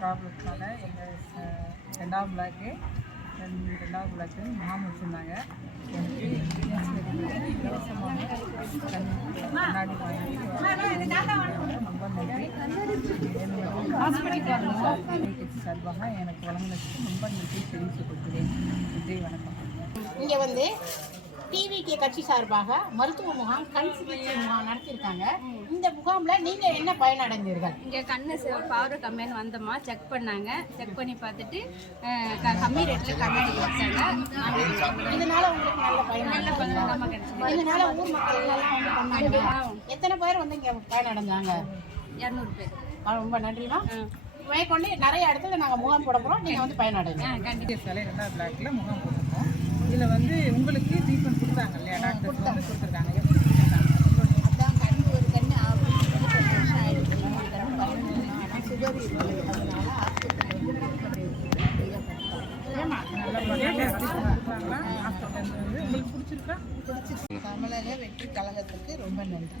ப்ராப்ளம்னால எங்கள் ரெண்டாவது பிளாக்கு முகாம் வச்சுருந்தாங்க. எனக்கு இலவசமாக கண்ணாடி வாங்கி ரொம்ப நன்றி. சார்பாக எனக்கு வழங்கினதுக்கு ரொம்ப நன்றி தெரிவித்துக் கொள்கிறேன். நன்றி, வணக்கம். இங்கே வந்து டிவிகே கட்சி சார்பாக மருத்துவ முகாம், கண் சிகிச்சை முகாம் நடத்தியிருக்காங்க. இந்த முகாமில் நீங்கள் என்ன பயனடைந்தீர்கள்? இங்கே கண்ணு பவர் கம்மியானு வந்தோமா, செக் பண்ணாங்க. செக் பண்ணி பார்த்துட்டு கம்மி ரேட்டில் கண்ணாடி கொடுத்தாங்க. இதனால உங்களுக்கு நல்ல பயன் கிடைச்சது. இதனால ஊர் மக்கள் எல்லாம் வந்து பண்ணாங்க. எத்தனை பேர் வந்து இங்கே பயனடைஞ்சாங்க? 200 பேர். ரொம்ப நன்றிமா. மேற்கொண்டு நிறைய இடத்துல நாங்கள் முகாம் போட போகிறோம். நீங்கள் வந்து பயனடைங்க. கண்டிப்பாக சாலை 2வது பிளாக்ல முகாம் போட்டிருக்கோம். இதில் வந்து உங்களுக்கு ட்ரீட்மெண்ட் கொடுத்தாங்க இல்லையா, டாக்டர் வந்து கொடுத்துருக்காங்க. எப்படி கொடுத்துருக்காங்க? அதான் கண் ஒரு கண் 10 வருஷம் ஆயிடுச்சு. இன்னொரு கண் பயன்படுத்தினா சுகர் இருக்குது. அதனால ஹாஸ்பிட்டல் வந்து உங்களுக்கு பிடிச்சிருக்கா? தமிழக வெற்றி கழகத்துக்கு ரொம்ப நன்றி.